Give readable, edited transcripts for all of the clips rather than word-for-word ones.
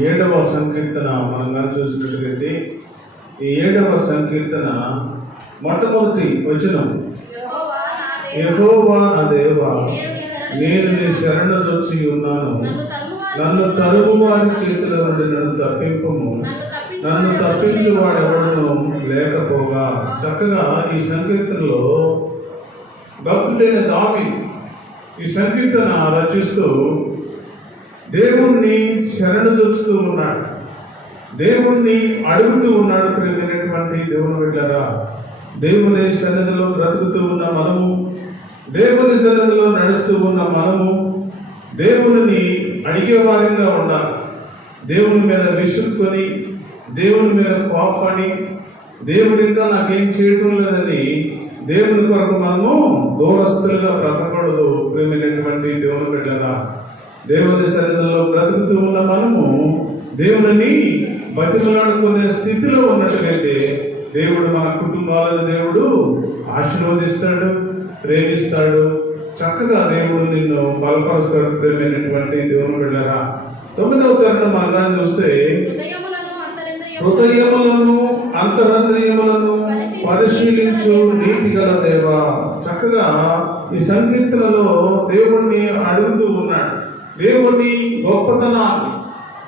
7వ సంకీర్తన మనం చూసినట్లయితే ఈ 7వ సంకీర్తన మొట్టమొదటి వచనం, యెహోవా నా దేవా, నేను నీ శరణు జొచ్చి ఉన్నాను. నన్ను తరుము వారి చేతుల నుండి నన్ను తప్పింపము. నన్ను తప్పించువాడెవడను లేకపోగా. చక్కగా ఈ సంకీర్తనలో భక్తుడైన దావీదు ఈ సంకీర్తన రచిస్తూ దేవుణ్ణి శరణు జొచ్చుతూ ఉన్నాడు, దేవుణ్ణి అడుగుతూ ఉన్నాడు. ప్రియమైనటువంటి దేవుని బిడ్డలారా, దేవుని సన్నిధిలో బ్రతుకుతూ ఉన్న మనము, దేవుని సన్నిధిలో నడుస్తూ ఉన్న మనము దేవుని అడిగే వారిగా ఉండాలి. దేవుని మీద విసుక్కొని, దేవుని మీద కోపడి, దేవుడు ఇంకా నాకేం చేయటం లేదని దేవుని కొరకు మనము దూరస్తులుగా బ్రతకూడదు. ప్రియమైనటువంటి దేవుని బిడ్డలారా, దేవుని సన్నిధిలో బ్రతుకుతూ ఉన్న మనము దేవుని బతిమలాడుకునే స్థితిలో ఉన్నట్లయితే దేవుడు మన కుటుంబాలను దేవుడు ఆశీర్వదిస్తాడు, ప్రేమిస్తాడు. చక్కగా దేవుడు నిన్ను బలపరుస్తాడు. ప్రేమైనటువంటి దేవుని బిడ్డలారా, 9వ చరణం మనం చూస్తే, హృదయములను అంతరంద్రియములను పరిశీలించు నీతి గల దేవా. చక్కగా ఈ సంకీర్తనలో దేవుణ్ణి అడుగుతూ ఉన్నాడు. దేవుని గొప్పతనాన్ని,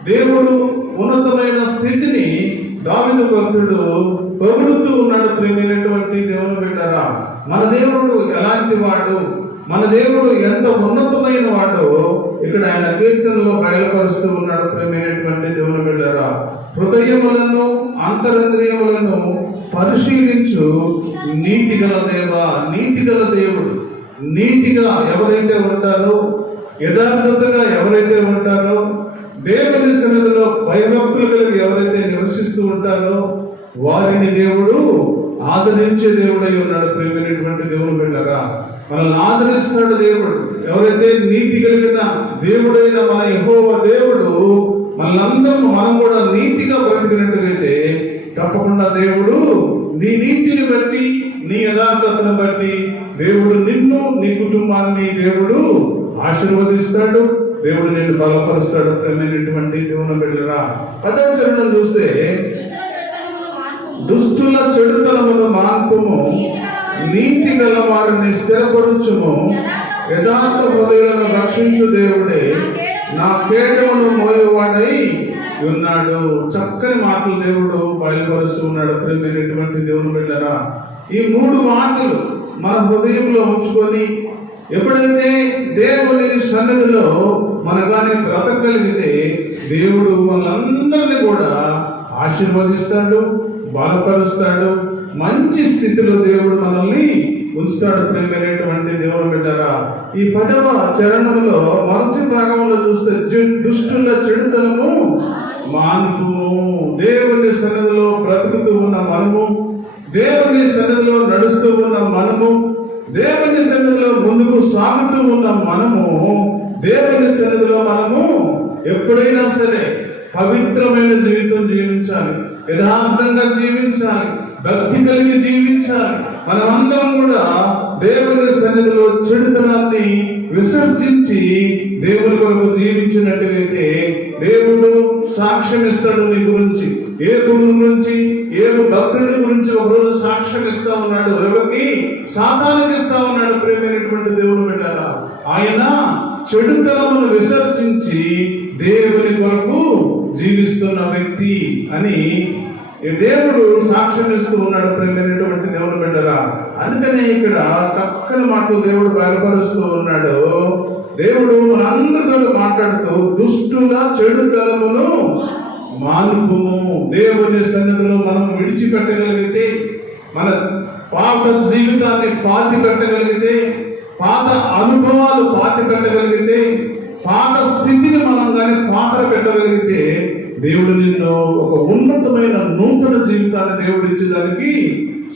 దేవుడు ఉన్నతమైన స్థితిని దావీదు భక్తుడు పొగుడుతూ ఉన్నాడు. ప్రేమైనటువంటి దేవుని బిడ్డలారా, మన దేవుడు ఎలాంటి వాడు, మన దేవుడు ఎంత ఉన్నతమైన వాడో ఇక్కడ ఆయన కీర్తనలో బయలుపరుస్తూ ఉన్నాడు. ప్రేమైనటువంటి దేవుని బిడ్డలారా, హృదయములను అంతరంద్రియములను పరిశీలించు నీతి గల దేవా. నీతి గల దేవుడు, నీతిగా ఎవరైతే ఉంటారో, యథార్థతగా ఎవరైతే ఉంటారో, దేవుని సన్నిధిలో భయభక్తులు కలిగి ఎవరైతే నివసిస్తూ ఉంటారో వారిని దేవుడు ఆదరించే దేవుడై ఉన్నాడు. ప్రియమైనటువంటి దేవుని బిడ్డలారా, మనల్ని ఆదరిస్తాడు దేవుడు. ఎవరైతే నీతి కలిగిన దేవుడైన మన యెహోవా దేవుడు మనలందరం మనం కూడా నీతిగా బ్రతికినట్టుగైతే తప్పకుండా దేవుడు నీ నీతిని బట్టి, నీ యథార్థతను బట్టి దేవుడు నిన్ను, నీ కుటుంబాన్ని దేవుడు ఆశీర్వదిస్తాడు. దేవుడు నిన్ను బలపరుస్తాడు. ప్రేమైనటువంటి దేవుని బిడ్డలారా, 10వ చరణం చూస్తే, దుష్టుల చెడుతనమును మాన్పుము, నీతి గల వారిని స్థిరపరచుము, యథార్థ హృదయాలను రక్షించు దేవుడే నా కేడమును మోయేవాడై ఉన్నాడు. చక్కని మాటలు దేవుడు బయలుపరుస్తూ ఉన్నాడు. ప్రేమైనటువంటి దేవుని బిడ్డలారా, ఈ 3 మాటలు మన హృదయంలో ఉంచుకొని ఎప్పుడైతే దేవుని సన్నిధిలో మనగానే బ్రతకగలిగితే దేవుడు మనందరినీ కూడా ఆశీర్వదిస్తాడు, బలపరుస్తాడు, మంచి స్థితిలో దేవుడు మనల్ని ఉంచుతాడు. ప్రేమైనటువంటి దేవుని బిడ్డలారా, ఈ 10వ చరణంలో మొదటి భాగంలో చూస్తే, దుష్టుల చెడుతనము మానుకుము. దేవుని సన్నిధిలో బ్రతుకుతూ ఉన్న మనము, దేవుని సన్నిధిలో నడుస్తూ ఉన్న మనము, దేవుని సన్నిధిలో ముందుకు సాగుతూ ఉన్న మనము, దేవుని సన్నిధిలో మనము ఎప్పుడైనా సరే పవిత్రమైన జీవితం జీవించాలి, యథార్థంగా జీవించాలి, భక్తి కలిగి జీవించాలి. మనమందరం కూడా దేవుని సన్నిధిలో చెడుతనాన్ని విసర్జించి దేవుని కొరకు జీవించినట్టుగైతే దేవుడు సాక్ష్యం ఇస్తాడు నీ గురించి. ఏ గురించి, ఏ భక్తుడి గురించి ఒకరోజు సాక్ష్యం ఇస్తా ఉన్నాడు, ఎవరికి? సాతానుకి ఇస్తా ఉన్నాడు. ప్రేమైనటువంటి దేవుని బిడ్డలారా, ఆయన చెడుతనమును విసర్జించి దేవుని కొరకు జీవిస్తున్న వ్యక్తి అని దేవుడు సాక్ష్యం ఇస్తూ ఉన్నాడు. ప్రేమైనటువంటి దేవుని బిడ్డలారా, అందుకనే ఇక్కడ చక్కని మాటలు దేవుడు బయలుపరుస్తూ ఉన్నాడు. దేవుడు మనందరితో మాట్లాడుతూ, దుష్టుల చెడుతనమును మానుపుము. దేవుని సన్నిధిలో మనం విడిచిపెట్టగలిగితే, మన పాత జీవితాన్ని పాతి పెట్టగలిగితే, పాత అనుభవాలు పాతి పెట్టగలిగితే, పాత స్థితిని మనం కానీ పాత్ర పెట్టగలిగితే దేవుడు నిన్ను ఒక ఉన్నతమైన నూతన జీవితాన్ని దేవుడు ఇచ్చేదానికి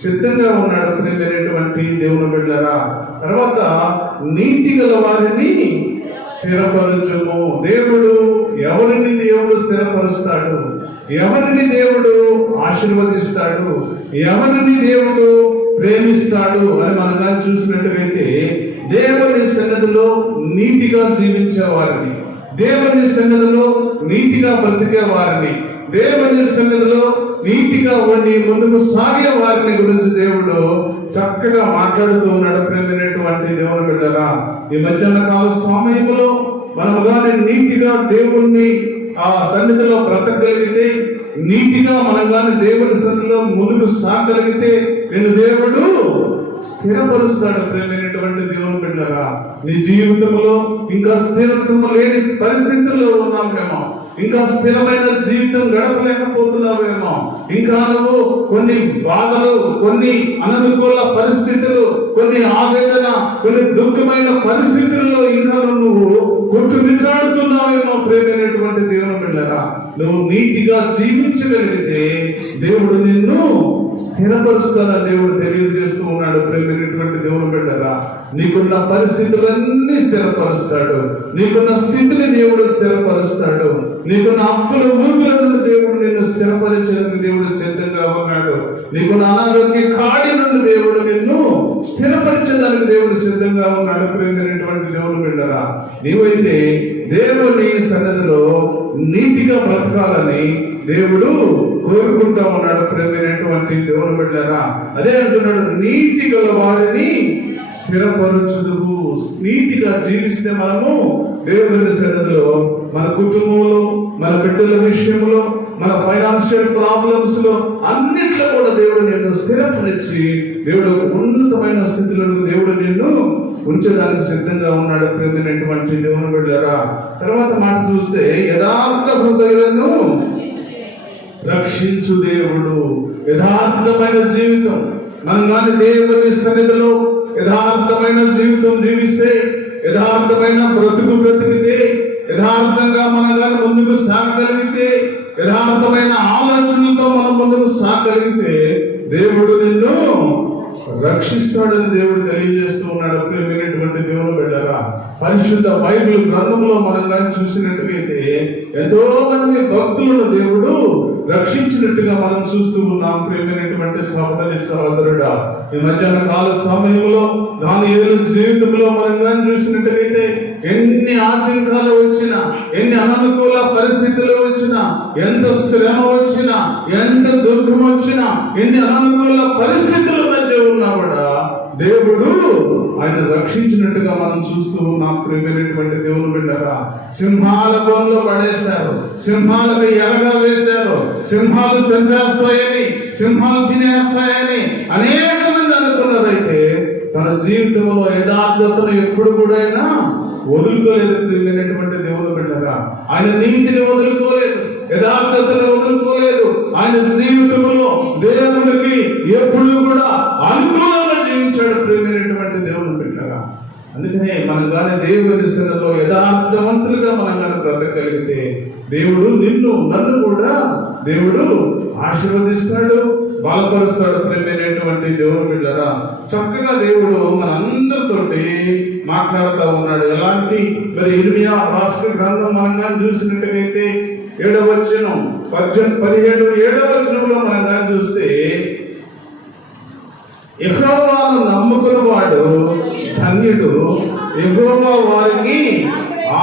సిద్ధంగా ఉన్నాడు. ప్రియమైనటువంటి దేవుని బిడ్డలారా, తర్వాత నీతి గల వారిని స్థిరపరచుము. దేవుడు ఎవరిని దేవుడు స్థిరపరుస్తాడు, ఎవరిని దేవుడు ఆశీర్వదిస్తాడు, ఎవరిని దేవుడు ప్రేమిస్తాడు అని మనం చూసినట్టుగైతే, దేవుని సన్నిధిలో నీతిగా జీవించే వారిని, దేవుని సన్నిధిలో నీతిగా బ్రతికే వారిని, దేవుని సన్నిధిలో నీతిగా ఉండి ముందుకు సాగే వారిని గురించి దేవుడు చక్కగా మాట్లాడుతూ ఉన్నాడు. ప్రేమైనటువంటి దేవుని బిడ్డరా, ఈ మధ్యాహ్న కాల సమయంలో మనము కానీ నీతిగా దేవుణ్ణి ఆ సన్నిధిలో బ్రతకగలిగితే, నీతిగా మనం కానీ దేవుని సన్నిధిలో ముందుకు సాగగలిగితే నేను దేవుడు స్థిరపరుస్తాడు. ప్రేమైనటువంటి దేవుని బిడ్డరా, నీ జీవితంలో ఇంకా స్థిరత్వం లేని పరిస్థితుల్లో ఉన్నామేమో, ఇంకా స్థిరమైన జీవితం గడపలేకపోతున్నావేమో, ఇంకా నువ్వు కొన్ని బాధలు, కొన్ని అననుకూల పరిస్థితులు, కొన్ని ఆవేదన, కొన్ని దుఃఖమైన పరిస్థితుల్లో ఇంకా నువ్వు కొట్టుమిట్టాడుతున్నావేమో. ప్రేమైనటువంటి దేవుని బిడ్డరా, నువ్వు నీతిగా జీవించగలిగితే దేవుడు నిన్ను స్థిరపరుస్తానని దేవుడు తెలియజేస్తూ ఉన్నాడు. ప్రేమైనటువంటి దేవుని బిడ్డరా, నీకున్న పరిస్థితులన్నీ స్థిరపరుస్తాడు, నీకున్న స్థితిని దేవుడు స్థిరపరుస్తాడు, నీకున్న అప్పుల ఊగులను దేవుడు నిన్ను స్థిరపరచడానికి దేవుడు సిద్ధంగా ఉన్నాడు, నీకున్న అనారోగ్య కాడి నుండి దేవుడు నిన్ను స్థిరపరచడానికి దేవుడు సిద్ధంగా ఉన్నాడు. ప్రేమైనటువంటి దేవుని బిడ్డరా, నీవైతే దేవుని సన్నిధిలో నీతిగా బ్రతకాలని దేవుడు కోరుకుంటా ఉన్నాడు. ప్రేమైనటువంటి దేవుని బిడ్డలారా, అదే అంటున్నాడు, నీతి గల వారిని స్థిరపరచుదువు. నీతిగా జీవిస్తే మనము దేవుని సన్నిధిలో మన కుటుంబంలో, మన బిడ్డల విషయంలో, మన ఫైనాన్షియల్ ప్రాబ్లమ్స్ లో అన్నిట్లో కూడా దేవుడు నిన్ను స్థిరపరిచి దేవుడు ఉన్నతమైన స్థితిలో దేవుడు నిన్ను ఉంచడానికి సిద్ధంగా ఉన్నాడు. ప్రేమైనటువంటి దేవుని బిడ్డలారా, తర్వాత మాట చూస్తే యథార్థ హృదయులను రక్షించు దేవుడు. యథార్థమైన జీవితం మనం కానీ దేవుని సన్నిధిలో యథార్థమైన జీవితం జీవిస్తే, యథార్థమైన బ్రతుకు బ్రతికితే, యథార్థంగా మనం కానీ ముందుకు సాగగలిగితే, యథార్థమైన ఆలోచనలతో మనం ముందుకు సాగగలిగితే దేవుడు నిన్ను రక్షిస్తాడని దేవుడు తెలియజేస్తూ ఉన్నాడు. ప్రేమైనటువంటి దేవుని బిడ్డలారా, పరిశుద్ధ బైబిల్ గ్రంథంలో మనం కానీ చూసినట్టుగైతే ఎంతో మంది భక్తులను దేవుడు రక్షించినట్టుగా మనం చూస్తూ ఉన్నాం. ప్రేమైనటువంటి సహోదరి సహోదరుడా, ఈ మధ్యాహ్న కాల సమయంలో దానియేలు జీవితంలో మనం కానీ చూసినట్టుగైతే ఎన్ని ఆటంకాలు వచ్చినా, ఎన్ని అననుకూల పరిస్థితులు వచ్చినా, ఎంత శ్రమ వచ్చినా, ఎంత దుఃఖం వచ్చినా, ఎన్ని అననుకూల పరిస్థితుల మధ్య ఉన్నా కూడా దేవుడు ఆయన రక్షించినట్టుగా మనం చూస్తూ ఉన్నాం. ప్రేమైనటువంటి దేవుని బిడ్డలారా, సింహాల బోన్లో పడేశారు, సింహాలకు ఎరగా వేశారు, సింహాలు చంపేస్తాయని, సింహాలు తినేస్తాయని అనేక మంది అనుకున్నారైతే తన జీవితంలో యథార్థతను ఎప్పుడు కూడా ఆయన వదులుకోలేదు. ప్రియమైనటువంటి దేవుని బిడ్డలారా, ఆయన నీతిని వదులుకోలేదు, యథార్థతను వదులుకోలేదు. ఆయన జీవితంలో దేవునికి ఎప్పుడు కూడా అనుకూలంగా జీవించాడు. ప్రియమైనటువంటి దేవుని బిడ్డలారా, అందుకనే మనం కానీ దేవుని సన్నిధిలో యథార్థవంతులుగా మనం కానీ బ్రతకగలిగితే దేవుడు నిన్ను, నన్ను కూడా దేవుడు ఆశీర్వదిస్తాడు, బలపరుస్తాడు. ప్రేమైనటువంటి దేవుని బిడ్డలారా, చక్కగా దేవుడు మనందరితోటి మాట్లాడుతూ ఉన్నాడు. ఎలాంటి మరి ఇర్మియా రాష్ట్ర గ్రంథం మనం కానీ చూసినట్టుగైతే 7వ వచనం 17 వచనంలో మనం కానీ చూస్తే, యెహోవాను నమ్ముకుని వాడు ధన్యుడు, యెహోవా వారికి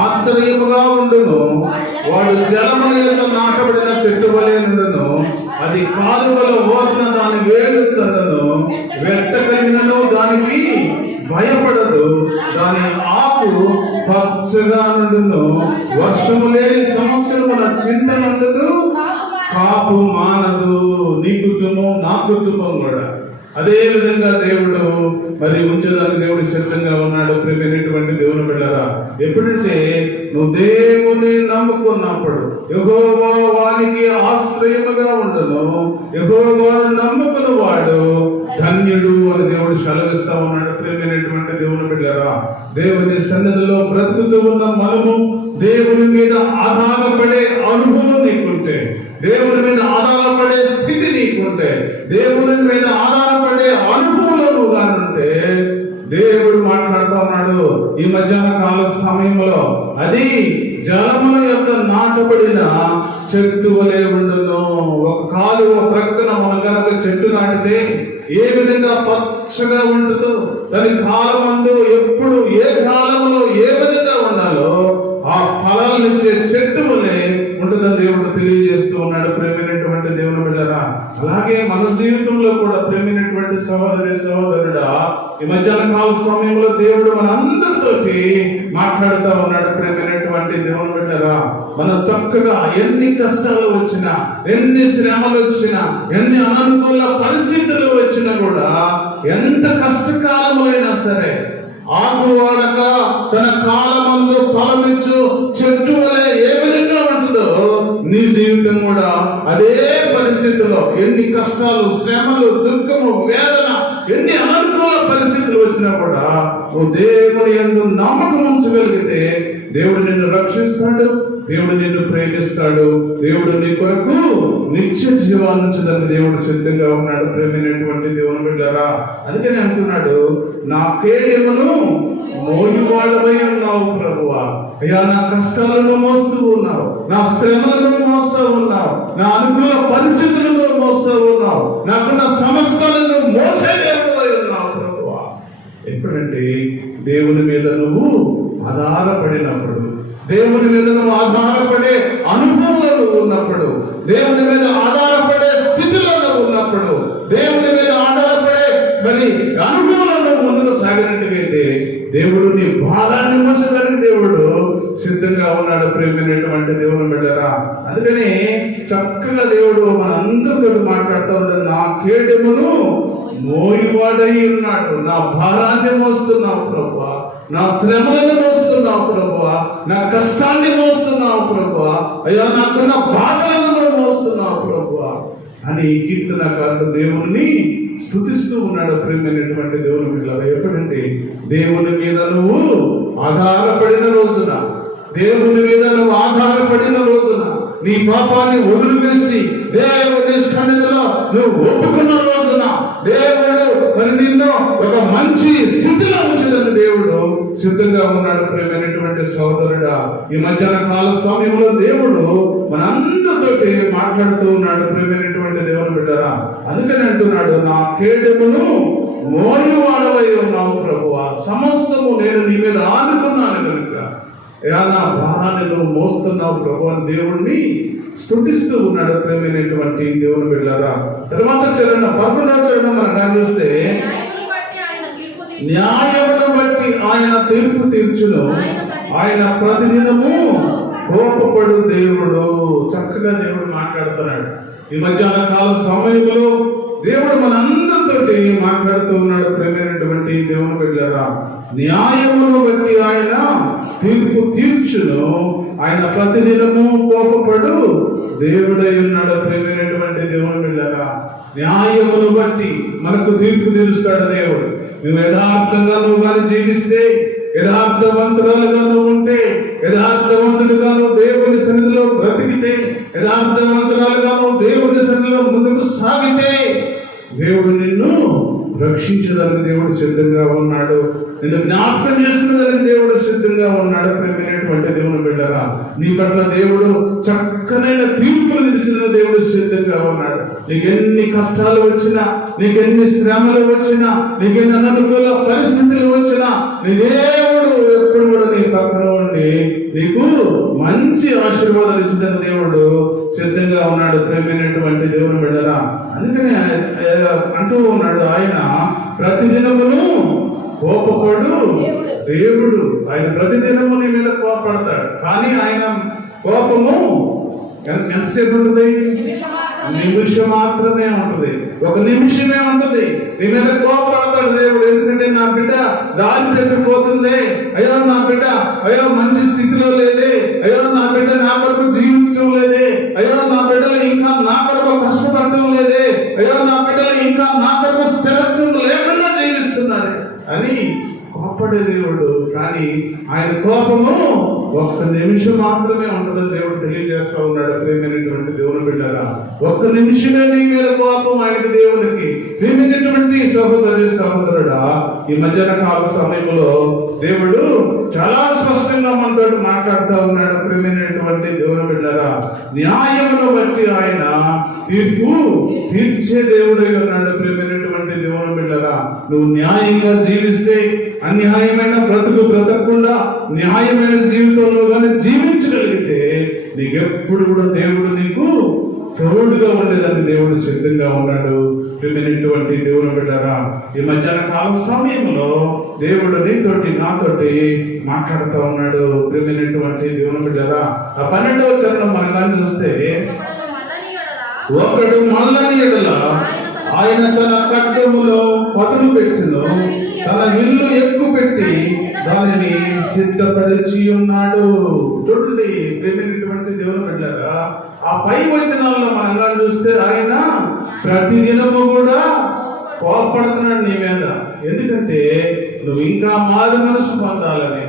ఆశ్రయముగా ఉండును, వాడు జలముల యందు నాటబడిన చెట్టు వలె నుండును, అది కాలువల ఓర్న దాని వేలు తన్నును, వెట్ట కలిగినను దానికి భయపడదు, దాని ఆకు పచ్చగా నుండును, వర్షము లేని సంవత్సరమున చింత నందదు, కాపు మానదు. నీ కుటుంబం, నా కుటుంబం కూడా అదే విధంగా దేవుడు మరి ఉంచడానికి దేవుడు సిద్ధంగా ఉన్నాడు. ప్రేమైనటువంటి దేవుని బిడ్డలారా, ఎప్పుడంటే నువ్వు దేవుని నమ్ముకున్నప్పుడు యెహోవా వానికి ఆశ్రయముగా ఉండును, యెహోవాను నమ్ముకుని వాడు ధన్యుడు అని దేవుడు సెలవిస్తా ఉన్నాడు. ప్రేమైనటువంటి దేవుని బిడ్డలారా, దేవుని సన్నిధిలో బ్రతుకుతూ ఉన్న మనము దేవుని మీద ఆధారపడే అనుభవం నీకుంటే, దేవుని మీద ఆధారపడే స్థితి నీకుంటే, దేవుని మీద ఆధారపడే అనుభవంలో నువ్వు కానుంటే దేవుడు మాట్లాడుతూ ఉన్నాడు. ఈ మధ్యాహ్న కాల సమయంలో అది జలముల యొక్క నాటబడిన చెట్టు వలె ఉండును. ఒక కాలువ ప్రక్కన మనం కనుక చెట్టు నాటితే ఏ విధంగా పచ్చగా ఉంటుందో, దాని కాలమందు ఎప్పుడు ఏ కాలంలో ఏ విధంగా ఉండాలో ఆ ఫలాలు ఫలాలు ఇచ్చే చెట్టు వలె ఉంటుందని దేవుడు తెలియజేస్తూ ఉన్నాడు. ప్రేమైనటువంటి దేవుని బిడ్డలారా, అలాగే మన జీవితంలో కూడా ప్రేమైనటువంటి సహోదరుడా, ఈ మధ్యాహ్న కాల సమయంలో దేవుడు మన అందరితోటి మాట్లాడుతూ ఉన్నాడు. ప్రేమైనటువంటి దేవుని బిడ్డలారా, మనం చక్కగా ఎన్ని కష్టాలు వచ్చినా, ఎన్ని శ్రమలు వచ్చినా, ఎన్ని అననుకూల పరిస్థితులు వచ్చినా కూడా, ఎంత కష్టకాలములైనా సరే ఆకువాడక తన కాలమందు ఫలమిచ్చు చెట్టు వలె ఏ విధంగా ఉంటుందో నీ జీవితం కూడా అదే పరిస్థితిలో ఎన్ని కష్టాలు, శ్రమలు, దుఃఖము, వేదన, ఎన్ని అననుకూల పరిస్థితులు వచ్చినా కూడా నువ్వు దేవుని యందు నమ్మకం ఉంచగలిగితే దేవుడు నిన్ను రక్షిస్తాడు, దేవుడు నిన్ను ప్రేమిస్తాడు, దేవుడు నీ కొరకు నిత్య జీవాన్ని ఉంచడానికి దేవుడు సిద్ధంగా ఉన్నాడు. ప్రేమైనటువంటి దేవుని బిడ్డలారా, అందుకని అంటున్నాడు, నా కేడెమును మోయువాడవై ఉన్నావు ప్రభువా. అయ్యా, నా కష్టాలను మోస్తూ ఉన్నావు, నా శ్రమలను మోస్తూ ఉన్నావు, నా అనుకూల పరిస్థితులను మోస్తూ ఉన్నావు, నాకున్న సమస్యలను మోసే దేవుడవై ఉన్నావు ప్రభువా. ఎప్పుడంటే దేవుని మీద నువ్వు ఆధారపడినప్పుడు, దేవుని మీద నువ్వు ఆధారపడే అనుభవంలో ఉన్నప్పుడు, దేవుని మీద ఆధారపడే స్థితిలో ఉన్నప్పుడు, దేవుని మీద ఆధారపడే మరి అనుభవంలో ముందుకు సాగినట్టుగైతే దేవుడు నీ భారాన్ని మోసడానికి దేవుడు సిద్ధంగా ఉన్నాడు. ప్రేమైనటువంటి దేవుని బిడ్డలారా, అందుకని చక్కగా దేవుడు మనందరితో మాట్లాడుతూ ఉన్నాడు. నా కేడెమును మోయువాడై ఉన్నాడు, నా భారాన్ని మోస్తున్నావు ప్రభువా, నా శ్రమలను మోస్తున్నావు ప్రభువా, నా కష్టాన్ని మోస్తున్నావు ప్రభువా, అయ్యా నాకున్న బాధలను మోస్తున్నావు ప్రభువా అని కీర్తనకారుడు దేవుని స్తుతిస్తూ ఉన్నాడు. ప్రేమైనటువంటి దేవుని బిడ్డలారా, ఎప్పుడంటే దేవుని మీద నువ్వు ఆధారపడిన రోజున, దేవుని మీద నువ్వు ఆధారపడిన రోజున, నీ పాపాన్ని వదిలివేసి దేవుని సన్నిధిలో నువ్వు ఒప్పుకున్న రోజున దేవుడు మరి నిన్ను ఒక మంచి స్థితిలో ఉంచదని దేవుడు సిద్ధంగా ఉన్నాడు. ప్రేమైనటువంటి సహోదరుడా, ఈ మధ్యాహ్న కాల సమయంలో దేవుడు మనందరితోటి మాట్లాడుతూ ఉన్నాడు. ప్రేమైనటువంటి దేవుని బిడ్డలారా, అందుకని అంటున్నాడు, నా కేడెమును మోయువాడవై ఉన్నావు ప్రభువా, సమస్తము నేను నీ మీద ఆనుకున్నాను కనుక నా భారాన్ని నువ్వు మోస్తున్నావు ప్రభు అని దేవుణ్ణి స్తుతిస్తూ ఉన్నాడు. ప్రేమైనటువంటి దేవుని బిడ్డలారా, తర్వాత చరణం 11వ చరణం మనం చూస్తే, న్యాయమును బట్టి ఆయన తీర్పు తీర్చును, ఆయన ప్రతిదినము కోపపడు దేవుడు. చక్కగా దేవుడు మాట్లాడుతున్నాడు. ఈ మధ్యాహ్న కాల సమయంలో దేవుడు మనందరితోటి మాట్లాడుతూ ఉన్నాడు. ప్రేమైనటువంటి దేవుని బిడ్డలారా, న్యాయమును బట్టి ఆయన తీర్పు తీర్చును, ఆయన ప్రతిదినము కోపపడు దేవుడై ఉన్నాడు. ప్రేమైనటువంటి దేవుని బిడ్డలారా, న్యాయమును బట్టి మనకు తీర్పు తీరుస్తాడు దేవుడు. నువ్వు యథార్థంగా నువ్వు కానీ జీవిస్తే, యథార్థవంతురాలుగా నువ్వు ఉంటే, యథార్థవంతుడిగా నువ్వు దేవుని సన్నిధిలో బ్రతికితే, యథార్థవంతురాలుగా నువ్వు దేవుని సన్నిధిలో ముందుకు సాగితే దేవుడు నిన్ను రక్షించడానికి దేవుడు సిద్ధంగా ఉన్నాడు. నిన్ను జ్ఞాపకం చేసుకునేదానికి దేవుడు సిద్ధంగా ఉన్నాడు. ప్రేమైనటువంటి దేవుని బిడ్డలారా, నీ పట్ల దేవుడు చక్కనైన తీర్పులు తీర్చిన దేవుడు సిద్ధంగా ఉన్నాడు. నీకెన్ని కష్టాలు వచ్చినా, నీకెన్ని శ్రమలు వచ్చినా, నీకెన్ని అననుకూల పరిస్థితులు వచ్చినా, నీ దేవుడు ఎప్పుడు కూడా నీ పక్కన ఉండి నీకు మంచి ఆశీర్వాదాలు ఇచ్చిందని దేవుడు సిద్ధంగా ఉన్నాడు. ప్రేమైనటువంటి దేవుని బిడ్డలారా, అందుకని అంటూ ఉన్నాడు, ఆయన ప్రతిదినమును కోపపడు దేవుడు. ఆయన ప్రతిదినము నీ మీద కోపడతాడు, కానీ ఆయన కోపము ఎంతసేపు ఉంటుంది? నిమిషం మాత్రమే ఉంటుంది, ఒక నిమిషమే ఉంటుంది. నీ మీద కోపడతాడు దేవుడు. ఎందుకంటే నా బిడ్డ దారి తప్పిపోతుంది, అయ్యో నా బిడ్డ అయ్యో మంచి స్థితిలో లేదే, అయ్యో నా బిడ్డ నా కొరకు జీవించడం లేదే, అయ్యో నా బిడ్డలు ఇంకా నా కొరకు కష్టపడటం లేదే, అయ్యో నా బిడ్డలు ఇంకా నా కొరకు స్థిరత్వం లేకుండా జీవిస్తున్నారు అని కోపడే దేవుడు. కానీ ఆయన కోపము ఒక్క నిమిషం మాత్రమే ఉంటుందని దేవుడు తెలియజేస్తా ఉన్నాడు. ప్రేమైనటువంటి దేవుని బిడ్డలారా, ఒక్క నిమిషమే నీ మీద కోపం ఆయనకి దేవునికి. ప్రేమైనటువంటి సహోదరుడా, ఈ మధ్యాహ్న కాల సమయంలో దేవుడు చాలా స్పష్టంగా మనతో మాట్లాడుతూ ఉన్నాడు. ప్రియమైనటువంటి దేవుని బిడ్డలారా, న్యాయమును బట్టి ఆయన తీర్పు తీర్చే దేవుడై ఉన్నాడు. ప్రియమైనటువంటి దేవుని బిడ్డలారా, నువ్వు న్యాయంగా జీవిస్తే, అన్యాయమైన బ్రతుకు బ్రతకకుండా న్యాయమైన జీవితంలో కానీ జీవించగలిగితే నీకెప్పుడు కూడా దేవుడు నీకు తోడుగా ఉండేదాన్ని దేవుడు సిద్ధంగా ఉన్నాడు. ప్రియమైనటువంటి దేవుని బిడ్డలారా, ఈ మధ్యాహ్న కాల సమయంలో దేవుడు నీతోటి నాతోటి మాట్లాడుతూ ఉన్నాడు. ప్రియమైనటువంటి దేవుని బిడ్డలారా, ఆ 12వ చరణం మనం కానీ చూస్తే, ఒకడు మల్లని ఎడల ఆయన తన ఖడ్గములో పదును పెట్టును, తన విల్లు ఎక్కువ పెట్టి దానిని సిద్ధపరిచి ఉన్నాడు. చూడండి ప్రియమైనటువంటి దేవుని బిడ్డలారా, ఆ పై వచనాల్లో మనంగా చూస్తే ఆయన ప్రతిదినము కూడా కోపడుతున్నాడు నీ మీద. ఎందుకంటే నువ్వు ఇంకా మారు మనసు పొందాలని,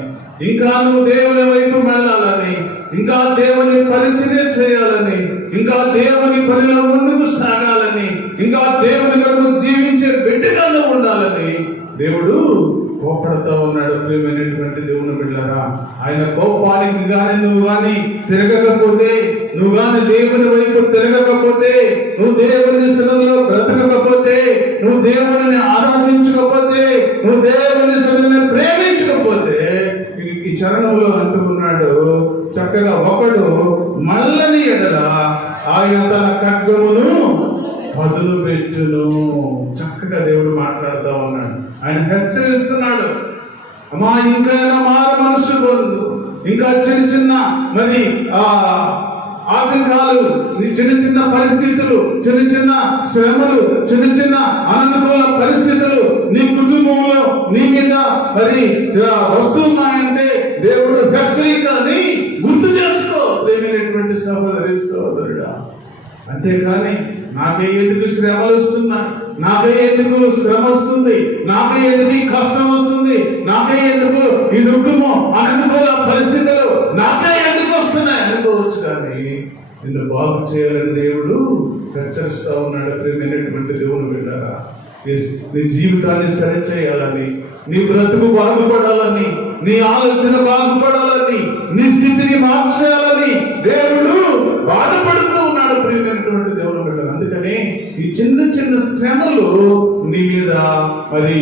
ఇంకా నువ్వు దేవుని వైపు వెళ్ళాలని, ఇంకా దేవుని పరిచర్య చేయాలని, ఇంకా దేవుని పనిలో ముందుకు సాగాలని, ఇంకా దేవుని కొరకు జీవించే బిడ్డగా ఉండాలని దేవుడు కోపడుతూ ఉన్నాడు. ప్రియమైనటువంటి దేవుని బిడ్డలారా, ఆయన కోపానికి గాని నువ్వు గాని తిరగకపోతే, నువ్వు గాని దేవుని వైపు తిరగకపోతే, నువ్వు దేవుని సన్నిధిలో బ్రతకకపోతే, నువ్వు దేవుని ఆరాధించకపోతే, నువ్వు దేవుని సన్నిధిని ప్రేమించకపోతే, ఈ చరణంలో అంటూ ఉన్నాడు చక్కగా, ఒకడు మల్లని ఎడల ఆయన తన ఖడ్గమును పదును పెట్టును. చక్కగా దేవుడు మాట్లాడుతూ ఉన్నాడు. ఆయన హెచ్చరిస్తున్నాడు, అమ్మా ఇంకైనా మారు మనసు పొందు, ఇంకా చిన్న చిన్న మరి ఆటంకాలు, చిన్న చిన్న పరిస్థితులు, చిన్న చిన్న శ్రమలు, చిన్న చిన్న అనంతకూల పరిస్థితులు నీ కుటుంబంలో నీ మీద మరి వస్తున్నాయంటే దేవుడు హెచ్చరికని గుర్తు చేసుకో. ప్రియమైనటువంటి సహోదరి సహోదరుడా, అంతేకాని నాకే ఎందుకు శ్రమలు వస్తున్నాయి, నాకే ఎందుకు శ్రమ వస్తుంది, నాకే ఎందుకు ఈ కష్టం వస్తుంది, నాకే ఎందుకు ఈ దుఃఖము అనుకూల పరిస్థితులు నాకే ఎందుకు వస్తున్నాయి అనుకోవచ్చు, కానీ నిన్ను బాగు చేయాలని దేవుడు హెచ్చరిస్తా ఉన్నాడు. ప్రియమైనటువంటి దేవుని బిడ్డలారా, నీ జీవితాన్ని సరిచేయాలని, నీ బ్రతుకు బాగుపడాలని, నీ ఆలోచన బాగుపడాలని, నీ స్థితిని మార్చేయాలని దేవుడు బాధపడుతూ ఉన్నాడు. ప్రియమైనటువంటి దేవుని బిడ్డలు, అందుకని ఈ చిన్న చిన్న శ్రమలు నీ మీద మరి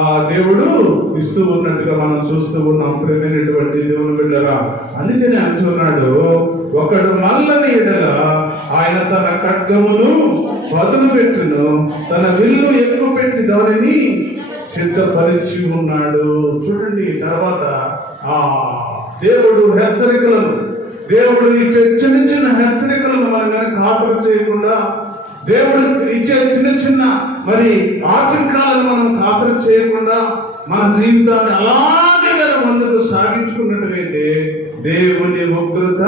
ఆ దేవుడు ఇస్తూ ఉన్నట్టుగా మనం చూస్తూ ఉన్నాం. ప్రియమైనటువంటి దేవుని బిడ్డలారా, అందుకని అంటున్నాడు, ఒకడు మల్లని ఎడల ఆయన తన ఖడ్గమును పదును పెట్టును, తన విల్లు ఎక్కువ పెట్టి దానిని సిద్ధపరిచి ఉన్నాడు. చూడండి తర్వాత ఆ దేవుడు హెచ్చరికలను, దేవుడు ఇచ్చే చిన్న చిన్న హెచ్చరికలను మనం కానీ ఖాతరు చేయకుండా, దేవుడు ఇచ్చే చిన్న చిన్న మరి ఆటంకాలను మనం ఖాతరు చేయకుండా మన జీవితాన్ని అలాగే ముందుకు సాగించుకున్నట్టుగైతే దేవుని ఉగ్రత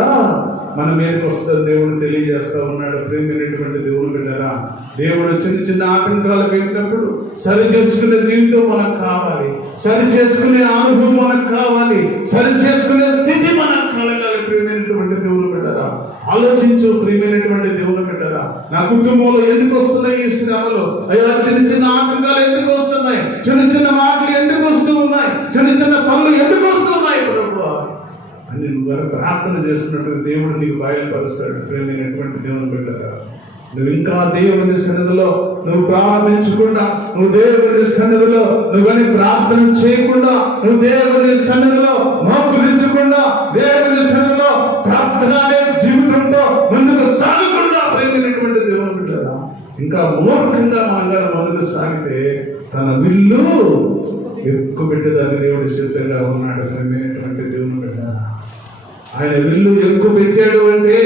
మన మీదకి వస్తుంది దేవుడు తెలియజేస్తా ఉన్నాడు. ప్రియమైనటువంటి దేవుని బిడ్డలారా, దేవుడు చిన్న చిన్న ఆటంకాలు పెట్టినప్పుడు సరి చేసుకునే జీవితం మనకు కావాలి, సరి చేసుకునే అనుభవం మనకు కావాలి, సరి చేసుకునే స్థితి మనకు కలగాలి. ప్రియమైనటువంటి దేవుని బిడ్డలారా, ఆలోచించు. ప్రియమైనటువంటి దేవుని బిడ్డలారా, నా కుటుంబంలో ఎందుకు వస్తున్నాయి ఈ శ్రమలు? అయ్యా, చిన్న చిన్న ఆటంకాలు ఎందుకు వస్తున్నాయి? చిన్న చిన్న మాటలు ఎందుకు వస్తూ ఉన్నాయి? చిన్న చిన్న పనులు ఎందుకు వస్తున్నాయి ప్రభువా అని నువ్వు ప్రార్థన చేస్తున్నట్టు దేవుడు నీకు బయలుపరుస్తాడు. ప్రేమైనటువంటి దేవుని బిడ్డలారా, నువ్వు ఇంకా దేవుని సన్నిధిలో నువ్వు ప్రారంభించకుండా, నువ్వు దేవుని సన్నిధిలో నువ్వని ప్రార్థన చేయకుండా, నువ్వు దేవుని సన్నిధిలో మోకరించకుండా, దేవుని సన్నిధిలో ప్రార్థన అనే జీవితంతో ముందుకు సాగకుండా, ప్రేమైనటువంటి దేవుని బిడ్డలారా, ఇంకా మూర్ఖంగా మనగా ముందుకు సాగితే తన విల్లు ఎక్కువ పెట్టేదాన్ని దేవుడు సిద్ధంగా ఉన్నాడు. ప్రేమైనటువంటి దేవుని బిడ్డలారా, ఆయన విల్లు ఎక్కువ పెట్టాడు అంటే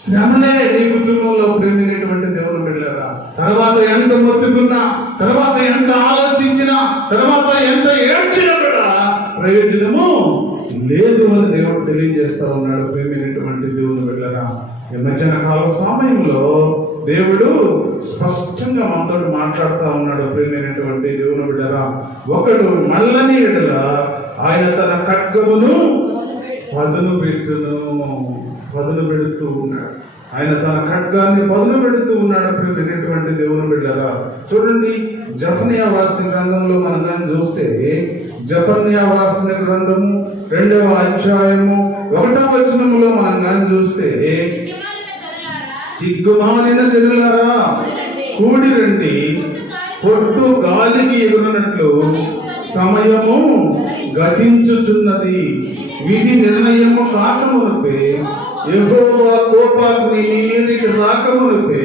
శ్రమలే నీ కుటుంబంలో. ప్రేమైనటువంటి దేవుని బిడ్డలారా, తర్వాత ఎంత మొత్తుకున్నా, తర్వాత ఎంత ఆలోచించినా, తర్వాత ఎంత ఏడ్చినా కూడా ప్రయోజనము లేదు అని దేవుడు తెలియజేస్తా ఉన్నాడు. ప్రేమైనటువంటి దేవుని బిడ్డలారా, ఈ మధ్యాహ్న కాల సమయంలో దేవుడు స్పష్టంగా మనతో మాట్లాడుతూ ఉన్నాడు. ప్రేమైనటువంటి దేవుని బిడ్డలారా, ఒకడు మల్లని ఎడల ఆయన తన ఖడ్గమును పదును పెట్టును. పదును పెడుతూ పెడుతూ ఉన్నాడు. ఆయన తన ఖడ్గాన్ని పదును పెడుతూ ఉన్నాడు. ప్రియమైనటువంటి దేవుని బిడ్డలారా, చూడండి, జెఫన్యా వ్రాసిన గ్రంథంలో మనం కానీ చూస్తే, జెఫన్యా వ్రాసిన గ్రంథము 2వ అధ్యాయము 1వ వచనములో మనం కానీ చూస్తే, సిగ్గుమాలిన జనులారా కూడి రండి, పొట్టు గాలికి ఎగురునట్లు సమయము గతించుచున్నది, విధి నిర్ణయము కాకమునుపే, యెహోవా కోపాగ్ని మీ మీదికి రాకమునుపే,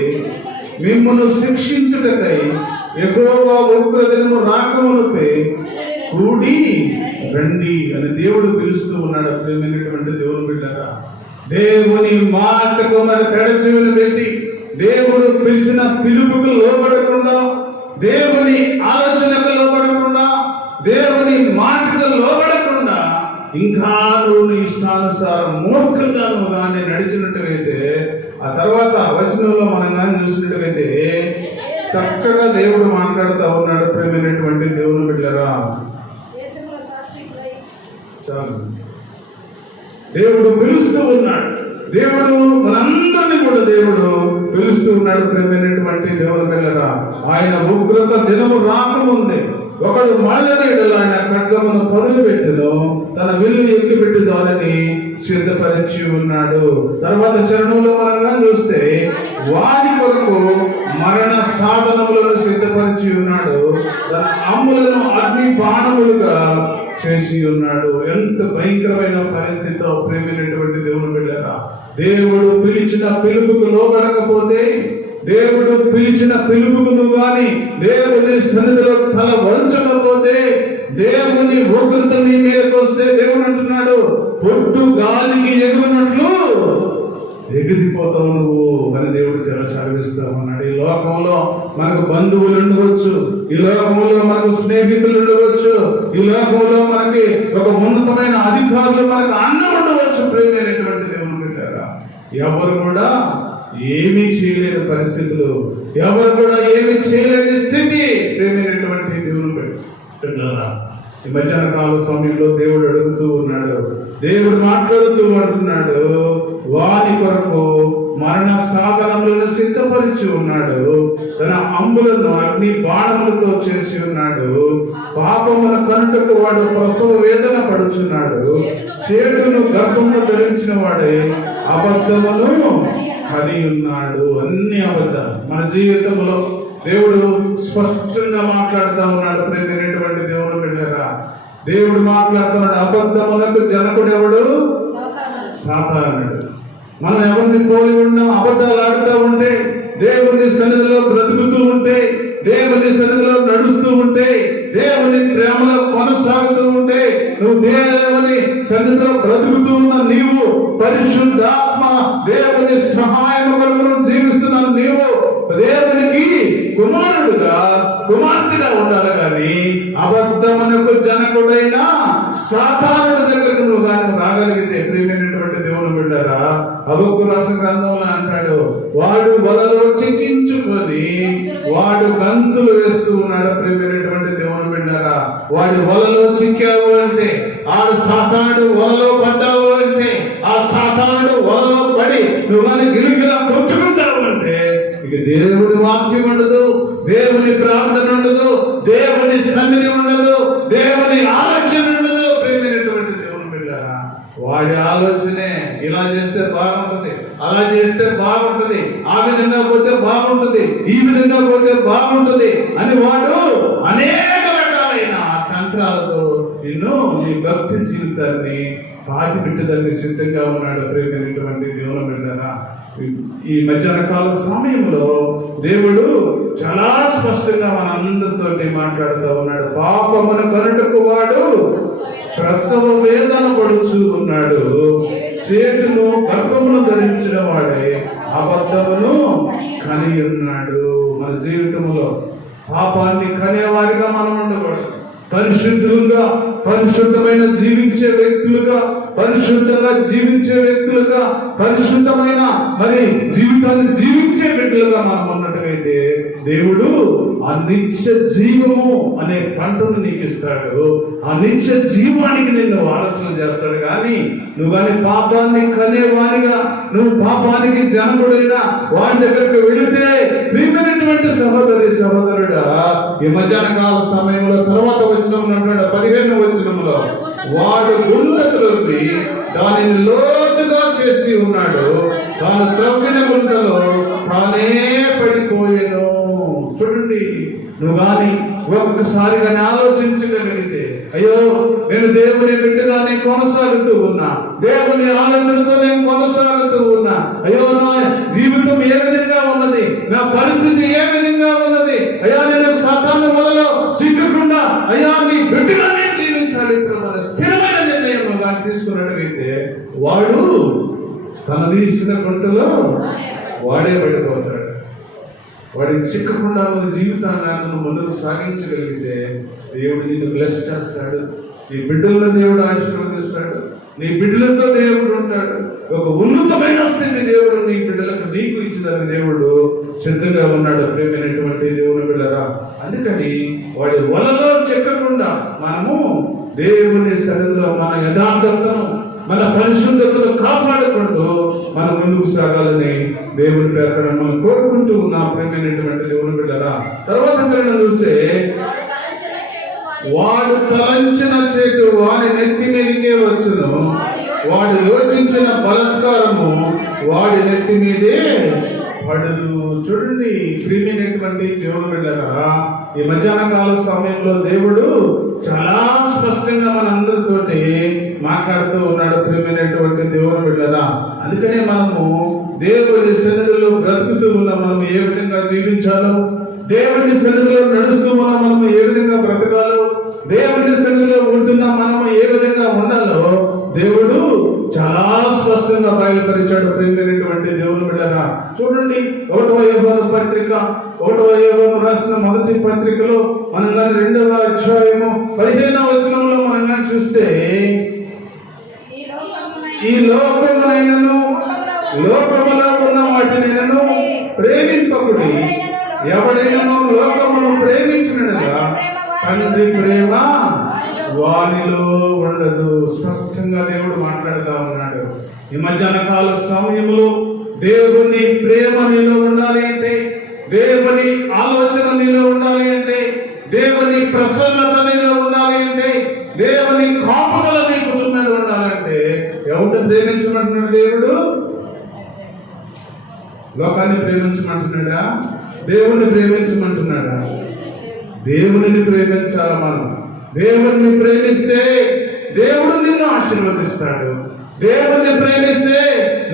మిమ్మును శిక్షించుటకై యెహోవా ఉగ్రదినము రాకమునుపే కూడి రండి అని దేవుడు పిలుస్తూ ఉన్నాడు. ప్రియమైనటువంటి దేవుని బిడ్డలారా, దేవుని మాటకు మరి పెడచెవిని పెట్టి దేవుడు పిలిచిన పిలుపుకు లోబడకుండా, దేవుని ఆలోచనకు లోబడకుండా, దేవుని మాటకు లోబడకుండా ఇంకా నువ్వు నీ ఇష్టానుసారం మూర్ఖంగా నువ్వు కానీ నడిచినట్టుగైతే, ఆ తర్వాత వచనంలో మనం కానీ చూసినట్టుగైతే చక్కగా దేవుడు మాట్లాడుతూ ఉన్నాడు. ప్రేమైనటువంటి దేవుని బిడ్డలారా, చాలు, దేవుడు పిలుస్తూ ఉన్నాడు. దేవుడు మనందరినీ కూడా దేవుడు పిలుస్తూ ఉన్నాడు. ప్రేమైనటువంటి దేవుని బిడ్డలారా, ఆయన ఉగ్రత దినము రాకముందే ఒకడు మాళ్ళనేడు ఆయన ఖడ్గమును పదులు పెట్టెను, తన విల్లు ఎక్కిపెట్టి దానిని సిద్ధపరిచి ఉన్నాడు. తర్వాత చరణంలో మనం చూస్తే, వాడి కొరకు మరణ సాధనములను సిద్ధపరిచి ఉన్నాడు, తన అమ్ములను అగ్ని బాణములుగా చేసి ఉన్నాడు. ఎంత భయంకరమైన పరిస్థితితో ప్రేమైనటువంటి దేవుని బిడ్డలారా, దేవుడు పిలిచిన పిలుపుకు లోబడకపోతే, దేవుడు పిలిచిన పిలుపుకు నువ్వు గాని దేవుని సన్నిధిలో తల వంచకపోతే, దేవుని ఉగ్రత నీ మీదకి వస్తే, దేవుడు అంటున్నాడు, పొట్టు గాలికి ఎగురునట్లు ఎగిరిపోతావు నువ్వు అని దేవుడు తెలసాగిస్తా ఉన్నాడు. ఈ లోకంలో మనకు బంధువులు ఉండవచ్చు, ఈ లోకంలో మనకు స్నేహితులు ఉండవచ్చు, ఈ లోకంలో మనకి ఒక ఉన్నతమైన అధికారులు మనకు అన్నం ఉండవచ్చు. ప్రేమైనటువంటి దేవుని బిడ్డలారా, ఎవరు కూడా ఏమీ చేయలేని పరిస్థితులు, ఎవరు కూడా ఏమీ చేయలేని స్థితి. ప్రేమైనటువంటి దేవుని బిడ్డలారా, ఈ మధ్యాహ్న కాల సమయంలో దేవుడు అడుగుతూ ఉన్నాడు, దేవుడు మాట్లాడుతూ అంటున్నాడు, వాని కొరకు మరణ సాధనములను సిద్ధపరిచి ఉన్నాడు, తన అంబులను అగ్ని బాణములతో చేసి ఉన్నాడు, పాపమున కనుటకు వాడు ప్రసవ వేదన పడుచున్నాడు, చేటును గర్భమును ధరించిన వాడే అబద్ధమును కని ఉన్నాడు. అన్ని అబద్ధాలు మన జీవితంలో దేవుడు స్పష్టంగా మాట్లాడుతూ ఉన్నాడు. ప్రేమైనటువంటి దేవుని బిడ్డలారా, దేవుడు మాట్లాడుతున్నాడు, అబద్ధములకు జనకుడు ఎవడు? సాతానుడు. మనం ఎవరిని పోలి ఉన్నాం? అబద్ధాలు ఆడుతూ ఉంటే, దేవుని సన్నిధిలో బ్రతుకుతూ ఉంటే, దేవుని సన్నిధిలో నడుస్తూ ఉంటే, దేవుని ప్రేమలో కొనసాగుతూ ఉంటే, నువ్వు దేవుని సన్నిధిలో బ్రతుకుతూ ఉన్న నీవు, పరిశుద్ధాత్మ దేవుని సహాయం కొరకు జీవిస్తున్న నీవు దేవునికి కుమారుడుగా కుమార్తెగా ఉండాలి. కానీ అబద్ధమునకు జనకుడైన సాతానుడి దగ్గరకు నువ్వు కానీ రాగలిగితే, ప్రియమైనటువంటి దేవుని బిడ్డలారా, హబక్కూ రాసిన గ్రంథంలో అంటాడు, వాడు వలలో చిక్కించుకొని వాడు గంతులు వేస్తూ ఉన్నాడు. ప్రియమైనటువంటి దేవుని బిడ్డలారా, వాడి వలలో చిక్కావు అంటే, ఆ సాతానుడు వలలో పడ్డావు అంటే, ఆ సాతానుడు వలలో పడి నువ్వు కానీ గిరిగిలా కొట్టుకుంటావు అంటే, ఇక దేవుడి వాక్యం ఉండదు, దేవుని ప్రార్థన ఉండదు, దేవుని సన్నిధి ఉండదు, దేవుని ఆలోచన ఉండదు. ప్రియమైనటువంటి దేవుని బిడ్డలారా, వాడి ఆలోచనే ఇలా చేస్తే బాగుంటుంది, అలా చేస్తే బాగుంటుంది, ఆ విధంగా పోతే బాగుంటుంది, ఈ విధంగా పోతే బాగుంటుంది అని వాడు అనేక రకాలైన తంత్రాలతో నిన్ను నీ భక్తి జీవితాన్ని పాతి పెట్టడానికి సిద్ధంగా ఉన్నాడు. ప్రియమైనటువంటి దేవుని బిడ్డలారా, ఈ మధ్యాహ్న కాల సమయంలో దేవుడు చాలా స్పష్టంగా మనందరితో మాట్లాడుతూ ఉన్నాడు. పాపమున కనుటకు వాడు ప్రసవ వేదన పడుచు ఉన్నాడు, చేటును గర్భమును ధరించిన వాడే అబద్ధమును కని ఉన్నాడు. మన జీవితంలో పాపాన్ని కనేవారిగా మనం ఉండకూడదు. పరిశుద్ధులుగా, పరిశుద్ధమైన జీవించే వ్యక్తులుగా, పరిశుద్ధంగా జీవించే వ్యక్తులుగా, పరిశుద్ధమైన మరి జీవితాన్ని జీవించే వ్యక్తులుగా మనం ఉన్నట్టుగైతే, దేవుడు ఆ నిత్య జీవము అనే పంటను నీకు ఇస్తాడు. ఆ నిత్య జీవానికి నిన్ను వారసులు చేస్తాడు. కానీ నువ్వు కానీ పాపాన్ని కనేవానిగా, నువ్వు పాపానికి జనకుడైనా వాడి దగ్గరకు వెళితే, ప్రియమైనటువంటి సహోదరి సహోదరుడా, ఈ మధ్యాహ్న కాల సమయంలో తర్వాత వచ్చిన 15వ వచనంలో వాడు గుంటలోకి దానిని లోతుగా చేసి ఉన్నాడు, తాను త్రవ్విన గుంటలో తానే పడిపోయాను. చూడండి, నువ్వు కానీ ఒక్కసారి కానీ ఆలోచించగలిగితే, అయ్యో నేను దేవుని బిడ్డగానే కొనసాగుతూ ఉన్నా, దేవుని ఆలోచనతో నేను కొనసాగుతూ ఉన్నా, అయ్యో నా జీవితం ఏ విధంగా ఉన్నది, నా పరిస్థితి ఏ విధంగా ఉన్నది, అయ్యా నేను సాతాను వలలో చిక్కకుండా అయ్యా నీ బిడ్డగానే జీవించాలి మన స్థిరమైన నిర్ణయం కానీ తీసుకున్నట్టుగైతే, వాడు తన తీసిన గుంటలో వాడే పడిపోతాడు. వాడికి చిక్కకుండా మన జీవితాన్ని ముందుకు సాగించగలిగితే దేవుడు నిన్ను బ్లెస్ చేస్తాడు, నీ బిడ్డలను దేవుడు ఆశీర్వదిస్తాడు, నీ బిడ్డలతో దేవుడు ఉంటాడు. ఒక ఉన్నతమైన స్థితి దేవుడు నీ బిడ్డలకు నీకు ఇచ్చినది దేవుడు సిద్ధంగా ఉన్నాడు. ప్రేమైనటువంటి దేవుని బిడ్డరా, అందుకని వాడి వలలో చిక్కకుండా మనము దేవుని సన్నిధిలో మన యథార్థతను, మన పరిశుద్ధతను కాపాడుకుంటూ మనం ముందుకు సాగాలని దేవుని పేరు మనం కోరుకుంటూ ఉన్నాం. ప్రేమైనటువంటి దేవుని బిడ్డరా, తర్వాత చరణం చూస్తే, వాడు తలంచిన చేటు వాడి నెత్తి మీదకే వచ్చును, వాడు యోచించిన బలాత్కారము వాడి నెత్తి మీదే పడదు. చూడండి, ప్రియమైనటువంటి దేవుని బిడ్డరా, ఈ మధ్యాహ్న కాల సమయంలో దేవుడు చాలా స్పష్టంగా మనందరితోటి మాట్లాడుతూ ఉన్నాడు. ప్రియమైనటువంటి దేవుని బిడ్డరా, అందుకనే మనము దేవుని సన్నిధిలో బ్రతుకుతూ ఉన్న మనం ఏ విధంగా జీవించాలో, దేవుని సన్నిధిలో నడుస్తూ ఉన్న మనం ఏ విధంగా బ్రతకాలో, దేవుని సన్నిధిలో ఉంటున్న మనం ఏ విధంగా ఉండాలో దేవుడు చాలా స్పష్టంగా బయలుపరిచాడు. ప్రియమైనటువంటి దేవుని బిడ్డరా, చూడండి, 1వ యోహాను పత్రిక 1వ యోహాను రాసిన మొదటి పత్రికలో మనం 2వ అధ్యాయము 15వ వచనంలో మనం చూస్తే, ఈ లోకమునైనను లోకములో ఉన్న వాటినైనను ప్రేమింపకుడి, ఎవడైనను లోకమును ప్రేమించినగా తండ్రి ప్రేమ వానిలో ఉండదు. స్పష్టంగా దేవుడు మాట్లాడుతూ ఉన్నాడు. ఈ మధ్యాహ్న కాల సమయంలో దేవుని ప్రేమ నీలో ఉండాలి అంటే, దేవుని ఆలోచన నీలో ఉండాలి అంటే, దేవుని ప్రసన్నత నీలో ఉండాలి అంటే, దేవుని కాపుదల నీ కుటుంబంలో ఉండాలంటే ఎవరిని ప్రేమించమంటున్నాడు దేవుడు? లోకాన్ని ప్రేమించమంటున్నాడా? దేవుణ్ణి ప్రేమించమంటున్నాడా? దేవుని ప్రేమించాలి. మనం దేవుణ్ణి ప్రేమిస్తే దేవుడు నిన్ను ఆశీర్వదిస్తాడు. దేవుణ్ణి ప్రేమిస్తే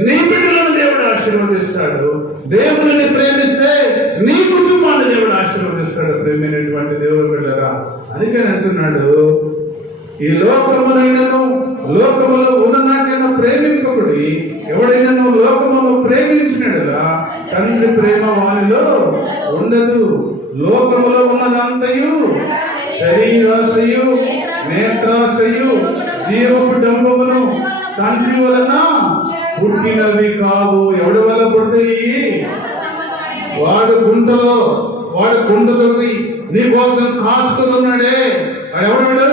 నీ బిడ్డలను దేవుడు ఆశీర్వదిస్తాడు. దేవుని ప్రేమిస్తే నీ కుటుంబాన్ని దేవుడు ఆశీర్వదిస్తాడు. ప్రేమైనటువంటి దేవుడు బిడ్డరా, అందుకని అంటున్నాడు, ఈ లోకమునైనను లోకములో ఉన్న నాకైనా ప్రేమింపకుడి, ఎవడైనా నువ్వు లోకమును ప్రేమించినడుగా తండ్రి ప్రేమ వానిలో ఉండదు. లోకములో ఉన్నదంతయు శరీరాశయు, నేత్రాశయు, జీవపు డంబమును తండ్రి వలన పుట్టినవి కావు. ఎవడి వల్ల పుడతాయి? వాడు గుంటలోకి నీ కోసం కాచుకుని ఉన్నాడే, ఎవడు?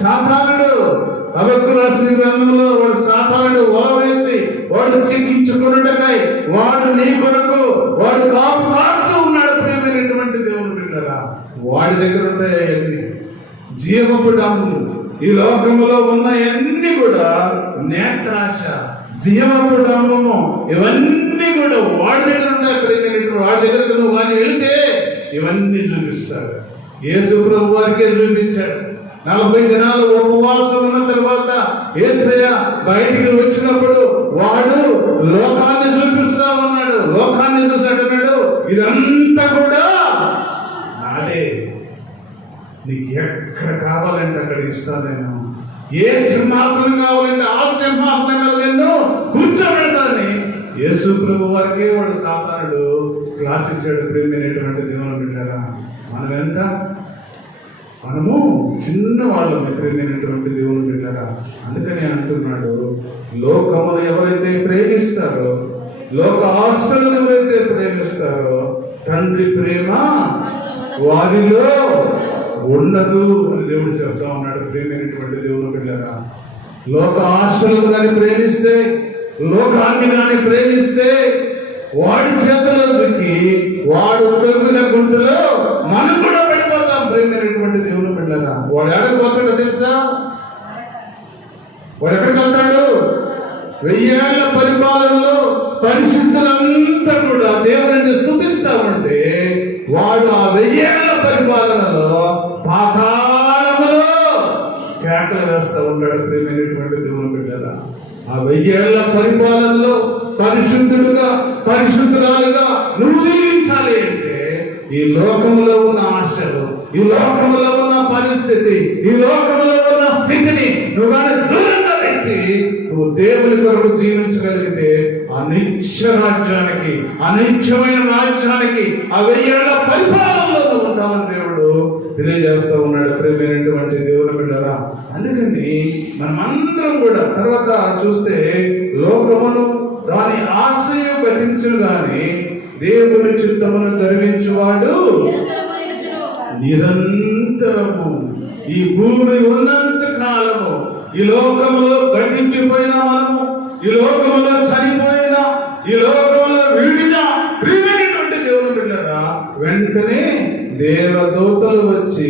సాతానుడు. హబక్కూ రాసిన గ్రంథంలో వాడు సాతానుడు వల వేసి వాడు చిక్కించుకున్నట్టుకై వాడు నీ కొరకు వాడు కాపు కాస్తూ ఉన్నాడు. ప్రియమైనటువంటి దేవుని బిడ్డరా, వాడి దగ్గర ఉంటాయి జీవపు డంబము. ఈ లోకములో ఉన్న అన్ని కూడా నేత్రాశ, జీవపు డంబము, ఇవన్నీ కూడా వాడి దగ్గర ఉంటాయి. ప్రియమైనటువంటి వాడి దగ్గరకు నువ్వు కానీ వెళితే ఇవన్నీ చూపిస్తాడు. యేసు ప్రభు వారికే చూపించాడు. 40 దినాలు ఉపవాసం ఉన్న తర్వాత యేసయ్య బయటికి వచ్చినప్పుడు వాడు లోకాన్ని చూపిస్తా ఉన్నాడు. లోకాన్ని చూసాడు, ఇదంతా కూడా నాదే, నీకు ఎక్కడ కావాలంటే అక్కడ ఇస్తాను నేను, ఏ సింహాసనం కావాలంటే ఆ సింహాసనం మీద నేను కూర్చోబెడతానని యేసు ప్రభు వారికే వాడు సాతానుడు క్లాస్ ఇచ్చాడు. ప్రేమైనటువంటి దేవుని బిడ్డరా, మనం ఎంత మనము చిన్న వాళ్ళని. ప్రేమైనటువంటి దేవుని బిడ్డరా, అందుకని అంటున్నాడు, లోకమును ఎవరైతే ప్రేమిస్తారో, లోక ఆస్తులను ఎవరైతే ప్రేమిస్తారో తండ్రి ప్రేమ వారిలో ఉండదు అని దేవుడు చెప్తా ఉన్నాడు. ప్రేమైనటువంటి దేవుని బిడ్డరా, లోక ఆశలను కానీ ప్రేమిస్తే, లోకాన్ని కానీ ప్రేమిస్తే వాడి చేతిలో చిక్కి వాడు తొలిగిన గుంటలో మనం కూడా పడిపోతాం. ప్రేమైనటువంటి దేవుని బిడ్డలారా, వాడు ఎక్కడికి పోతాడో తెలుసా? వాడు ఎక్కడికి వెళ్తాడు? 1000 ఏళ్ల పరిపాలనలో పరిశుద్ధులంతా కూడా దేవుని స్తుతిస్తా ఉంటే వాడు ఆ 1000 ఏళ్ల పరిపాలనలో పాతాళములో కేకలు వేస్తా ఉన్నాడు. ప్రేమైనటువంటి దేవుని బిడ్డలారా, ఆ 1000 ఏళ్ల పరిపాలనలో పరిశుద్ధుడుగా పరిశుద్ధురాలుగా నువ్వు జీవించాలి అంటే ఈ లోకంలో ఉన్న ఆశలు, ఈ లోకంలో ఉన్న పరిస్థితి, ఈ లోకంలో ఉన్న స్థితిని నువ్వు కానీ దూరంగా పెట్టి నువ్వు దేవుని కొరకు జీవించగలిగితే ఆ నిత్య రాజ్యానికి, ఆ నిత్యమైన రాజ్యానికి, ఆ 1000 ఏళ్ల పరిపాలనలో నువ్వు ఉంటామని దేవుడు తెలియజేస్తూ ఉన్నాడు. ప్రియమైనటువంటి దేవుని బిడ్డలారా, అందుకని మనమందరం కూడా తర్వాత చూస్తే లోకమును దాని ఆశయం గతించును గాని దేవుని చిత్తమును జరిగించువాడు నిరంతరము. ఈ భూమి ఉన్నంత కాలము ఈ లోకములో గతించిపోయిన మనము, ఈ లోకములో చనిపోయిన, ఈ లోకంలో వీడిన ప్రియమైనటువంటి దేవుని బిడ్డలారా, వెంటనే దేవదూతలు వచ్చి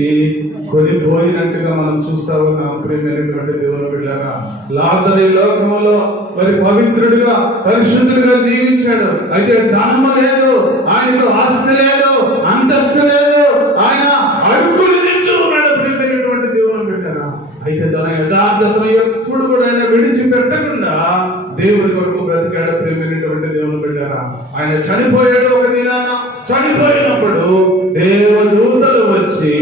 కొనిపోయినట్టుగా మనం చూస్తా ఉన్నాం. ప్రియమైనటువంటి దేవుని బిడ్డలారా, లాజరు ఈ లోకములో మరి పవిత్రుడిగా పరిశుద్ధుడిగా జీవించాడు. అయితే ధనము లేదు, ఆయనకు ఆస్తి లేదు, అంతస్తు లేదు, ఆయన అడుగులు తెచ్చు ఉన్నాడు. ప్రియమైనటువంటి దేవుని బిడ్డలారా, అయితే తన యథార్థతను ఎప్పుడు కూడా ఆయన విడిచిపెట్టకుండా దేవుడి కొరకు బ్రతికాడు. ప్రియమైనటువంటి దేవుని బిడ్డలారా, ఆయన చనిపోయాడు. ఒక దినాన చనిపోయినప్పుడు దేవదూతలు వచ్చి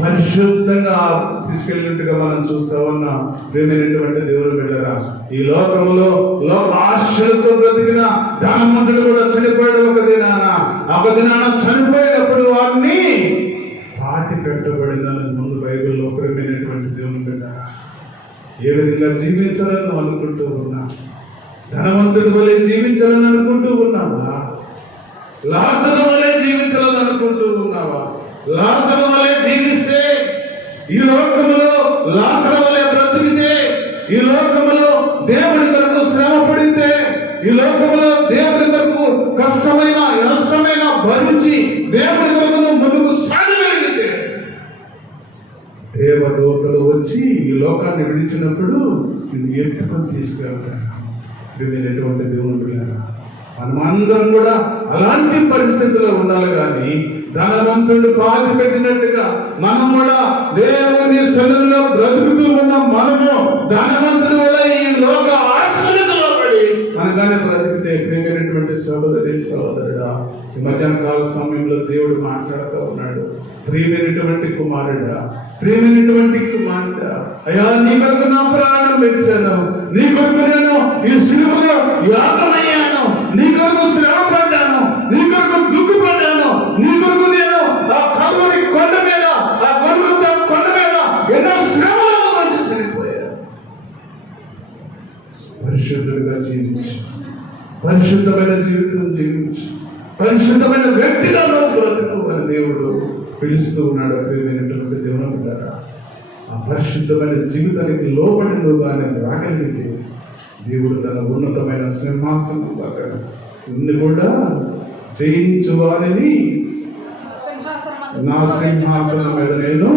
పరిశుద్ధంగా తీసుకెళ్ళినట్టుగా మనం చూస్తా ఉన్నాం. ప్రియమైనటువంటి దేవుని బిడ్డలారా, ఈ లోకంలో లోక ఆశలతో బ్రతికిన ధనవంతుడు కూడా చనిపోయాడు. ఒక దినాన చనిపోయినప్పుడు వారిని పాతి పెట్టబడిందని ముందు బైబిల్లో. ప్రియమైనటువంటి దేవుని బిడ్డలారా, ఏ విధంగా జీవించాలని అనుకుంటూ ఉన్నా? ధనవంతుడి వలె జీవించాలని అనుకుంటూ ఉన్నావా? లాజరు వలె జీవించాలని అనుకుంటూ ఉన్నావా? లాజరు వలె జీవిస్తే, ఈ లోకములో లాజరు వలె బ్రతికితే, ఈ లోకములో దేవుని కొరకు శ్రమ పడితే, ఈ లోకములో దేవుని కొరకు కష్టమైన నష్టమైన భరించి దేవుని కొరకు ముందుకు సాగగలిగితే దేవదూతలు వచ్చి ఈ లోకాన్ని విడిచినప్పుడు నిన్ను ఎత్తుకొని తీసుకెళ్తారు. ప్రియమైనటువంటి దేవుని బిడ్డలారా, మనమందరం కూడా అలాంటి పరిస్థితుల్లో ఉండాలి. కానీ ధనవంతుడు పాతి పెట్టినట్టుగా మనం కూడా దేవుని సన్నిధిలో బ్రతుకుతూ ఉన్నాం. మనము ధనవంతుడు వల్ల ఈ లోక ఆశలకు లోబడి అనగానే బ్రతికితే, ప్రియమైనటువంటి సహోదరి సహోదరుడా, ఈ మధ్యాహ్న కాల సమయంలో దేవుడు మాట్లాడుతూ ఉన్నాడు. ప్రియమైనటువంటి కుమారుడా, ప్రియమైనటువంటి కుమార్తె, అయ్యా నీ కొరకు నా ప్రాణం పెట్టాను, నీ కొరకు నేను ఈ సిలువలో యాగమయ్యాను, నీ కొరకు శ్రమ పడ్డాను, నీ కొరకు దుఃఖపడ్డాను, నీ కొరకు నేను ఆ కల్వరి కొండ మీద, ఆ గొల్గొతా కొండ మీద ఎన్నో శ్రమలను మధ్య చనిపోయాను. పరిశుద్ధుడిగా జీవించు, పరిశుద్ధమైన జీవితం జీవించు, పరిశుద్ధమైన వ్యక్తిగా బ్రతుకు అని దేవుడు పిలుస్తూ ఉన్నాడు. ప్రియమైనటువంటి దేవుని బిడ్డలారా, ఆ పరిశుద్ధమైన జీవితానికి లోబడి నువ్వు ఆయన రాగలిగితే దేవుడు తన ఉన్నతమైన సింహాసనం పక్కన ఉండి కూడా జయించు వారిని నా సింహాసనం మీద నేను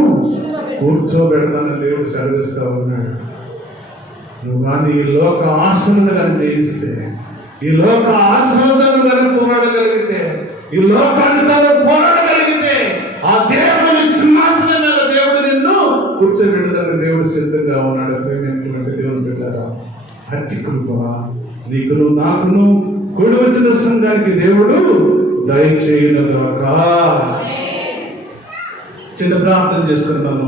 కూర్చోబెడతానని దేవుడు చదివిస్తా ఉన్నాడు. నువ్వు కానీ ఈ లోక ఆశలను కానీ జయిస్తే, ఈ లోక ఆశలను కానీ పోరాడగలిగితే, ఈ లోకాన్ని పోరాడగలిగితే ఆ దేవుని సింహాసనం మీద దేవుడు నిన్ను కూర్చోబెడతానని దేవుడు సిద్ధంగా ఉన్నాడు. ప్రియమైనటువంటి దేవుని బిడ్డలారా, అట్టి కృప నీకును నాకును కూడి వచ్చిన సంఘానికి దేవుడు దయచేయును గాక. చిన్న ప్రార్థన చేసుకుంటాము.